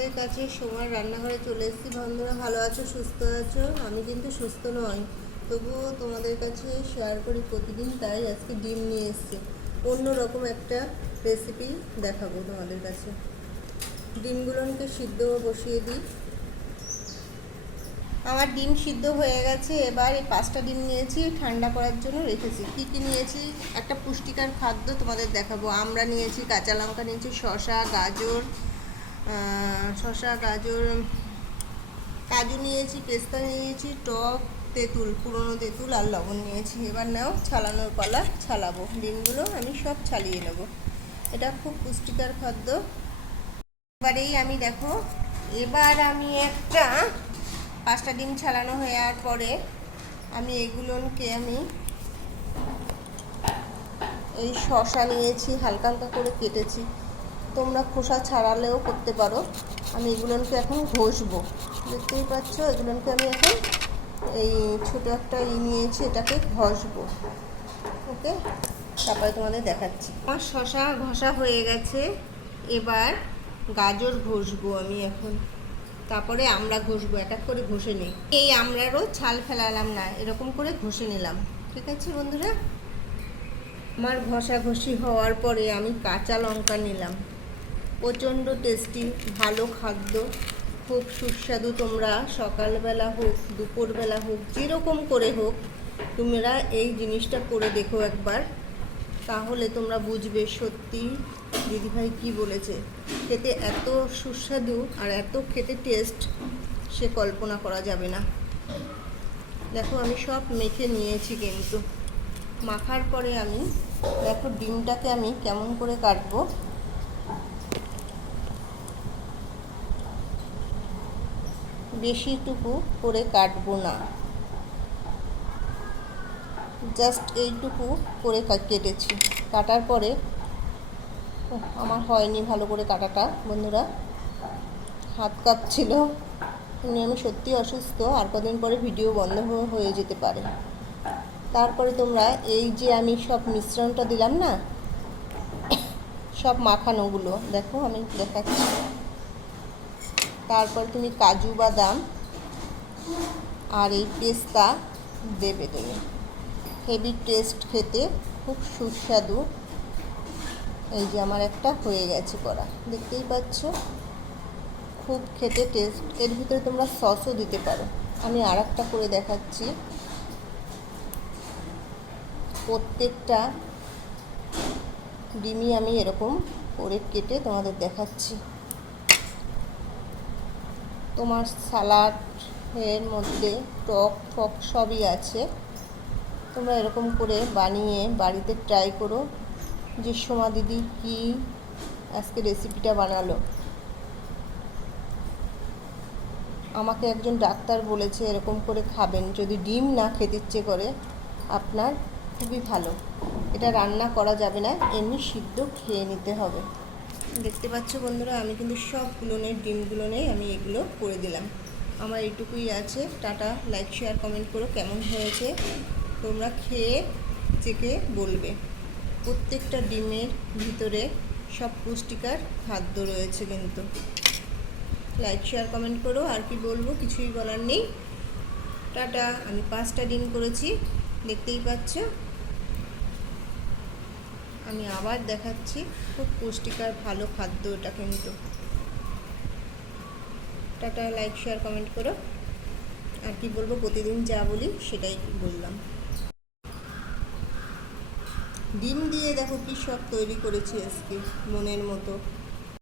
তোমাদের কাছে সময় রান্নাঘরে চলে এসেছি। বন্ধুরা, ভালো আছো, সুস্থ আছো? আমি কিন্তু সুস্থ নই। তবুও তোমাদের কাছে শেয়ার করি প্রতিদিন, তাই আজকে ডিম নিয়ে এসেছি। অন্য রকম একটা রেসিপি দেখাবো তোমাদের কাছে। ডিমগুলোকে সিদ্ধ বসিয়ে দিই। আমার ডিম সিদ্ধ হয়ে গেছে। এবার এই পাঁচটা ডিম নিয়েছি, ঠান্ডা করার জন্য রেখেছি। কী কী নিয়েছি? একটা পুষ্টিকর খাদ্য তোমাদের দেখাবো। আমরা নিয়েছি কাঁচা লঙ্কা, নিয়েছি শসা, গাজর শসা, গাজর, কাজু নিয়েছি, পেস্তা নিয়েছি, টক, তেঁতুল, পুরনো তেঁতুল আর লবণ নিয়েছি। এবার নাও ছালানোর পালা ছালাবো। ডিমগুলো আমি সব ছালিয়ে নেব। এটা খুব পুষ্টিকর খাদ্য। এবারেই আমি দেখো, এবার আমি একটা পাঁচটা ডিম ছালানো যাওয়ার পরে আমি এগুলোকে আমি এই শশা নিয়েছি, হালকা হালকা করে কেটেছি। তোমরা খোসা ছাড়ালেও করতে পারো। আমি এগুলোকে এখন ঘষবো। দেখতেই পাচ্ছ, এগুলোকে আমি এখন এই ছোটো একটা ই নিয়েছি, এটাকে ঘষবো। ওকে? তারপরে তোমাদের দেখাচ্ছি। আমার শশা ঘষা হয়ে গেছে। এবার গাজর ঘষবো আমি এখন। তারপরে আমরা ঘষবো, এক এক করে ঘষে নিই। এই আমরারও ছাল ফেলালাম না, এরকম করে ঘষে নিলাম। ঠিক আছে বন্ধুরা? আমার ঘষাঘষি হওয়ার পরে আমি কাঁচা লঙ্কা নিলাম। প্রচণ্ড টেস্টি ভালো খাদ্য। খুব সুস্বাদু তোমরা সকালবেলা হোক, দুপুরবেলা হোক, যেরকম করে হোক, তোমরা এই জিনিসটা করে দেখো একবার। তাহলে তোমরা বুঝবে সত্যি দিদিভাই কি বলেছে। খেতে এত সুস্বাদু আর এত খেতে টেস্ট সে কল্পনা করা যাবে না। দেখো আমি সব মেখে নিয়েছি কিন্তু। মাখার পরে আমি, দেখো ডিমটাকে আমি কেমন করে কাটবো। বেশিটুকু করে কাটবো না। জাস্ট এইটুকু করে কেটেছি। কাটার পরে আমার হয়নি ভালো করে কাটাটা, বন্ধুরা। হাত কাঁপছিল। এমনি আমি সত্যি অসুস্থ, আর কদিন পরে ভিডিও বন্ধ হয়ে যেতে পারে। তারপরে তোমরা এই যে আমি সব মিশ্রণটা দিলাম না, সব মাখানোগুলো, দেখো আমি দেখাচ্ছি। তারপর তুমি কাজু বাদাম আর এই পেস্তা দেবে তুমি। হেভি টেস্ট খেতে খুব সুস্বাদু। এই যে আমার একটা হয়ে গেছে করা দেখতেই পাচ্ছ? খুব খেতে টেস্ট এর ভিতরে তোমরা সসও দিতে পারো। আমি আর একটা করে দেখাচ্ছি। প্রত্যেকটা ডিমই আমি এরকম করে কেটে তোমাদের দেখাচ্ছি। তোমার সালাড এর মধ্যে টক ফক সবই আছে। তোমরা এরকম করে বানিয়ে বাড়িতে ট্রাই করো। যে সোমা দিদি কি আজকে রেসিপিটা বানালো? আমাকে একজন ডাক্তার বলেছে এরকম করে খাবেন। যদি ডিম না খেতে ইচ্ছে করে, আপনার খুবই ভালো। এটা রান্না করা যাবে না, এমনি সিদ্ধ খেয়ে নিতে হবে। দেখতে পাচ্ছ বন্ধুরা, আমি কিন্তু সবগুলো নেই, ডিমগুলো নেই, আমি এগুলো করে দিলাম। আমার এইটুকুই আছে। টাটা লাইক শেয়ার কমেন্ট করো কেমন হয়েছে। তোমরা খেয়ে চেকে বলবে। প্রত্যেকটা ডিমের ভিতরে সব পুষ্টিকর খাদ্য রয়েছে কিন্তু। লাইক শেয়ার কমেন্ট করো, আর কি বলব, কিছুই বলার নেই। টাটা, আমি পাঁচটা ডিম করেছি, দেখতেই পাচ্ছ। আমি আবার দেখাচ্ছি। খুব পুষ্টিকর, ভালো খাদ্য এটা কিন্তু। টাটা লাইক শেয়ার কমেন্ট করো। আর কি বলব, প্রতিদিন যা বলি সেটাই বললাম। ডিম দিয়ে দেখো কি সব তৈরি করেছি আজকে, মনের মতো।